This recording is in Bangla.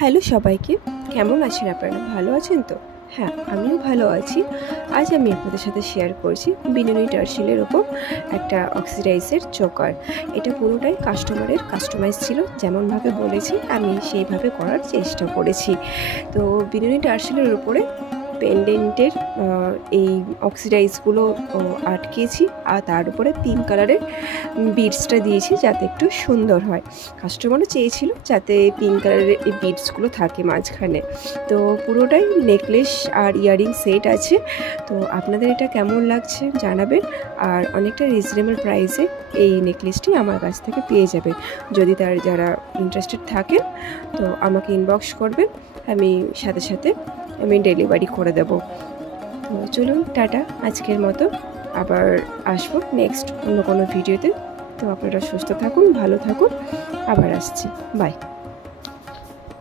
হ্যালো সবাইকে, কেমন আছেন আপনারা? ভালো আছেন তো? হ্যাঁ, আমিও ভালো আছি। আজ আমি আপনাদের সাথে শেয়ার করছি বিনুনি টার্সেলের ওপর একটা অক্সিডাইজের চোকার। এটা পুরোটাই কাস্টমারের কাস্টমাইজ ছিল, যেমনভাবে বলেছি আমি সেইভাবে করার চেষ্টা করেছি। তো বিনুনি টার্সেলের উপরে পেন্ডেন্টের এই অক্সিডাইজগুলো আটকেছি, আর তার উপরে পিঙ্ক কালারের বিডসটা দিয়েছি যাতে একটু সুন্দর হয়। কাস্টমারও চেয়েছিল যাতে পিঙ্ক কালারের এই বিডসগুলো থাকে মাঝখানে। তো পুরোটাই নেকলেস আর ইয়ারিং সেট আছে। তো আপনাদের এটা কেমন লাগছে জানাবেন, আর অনেকটা রিজনেবল প্রাইসে এই নেকলেসটি আমার কাছ থেকে পেয়ে যাবেন। যদি যারা ইন্টারেস্টেড থাকেন তো আমাকে ইনবক্স করবেন, আমি সাথে সাথে ডেলিভারি করে দেব। তো চলুন, টাটা আজকের মতো, আবার আসবো নেক্সট অন্য কোনো ভিডিওতে। তো আপনারা সুস্থ থাকুন, ভালো থাকুন, আবার আসছি, বাই।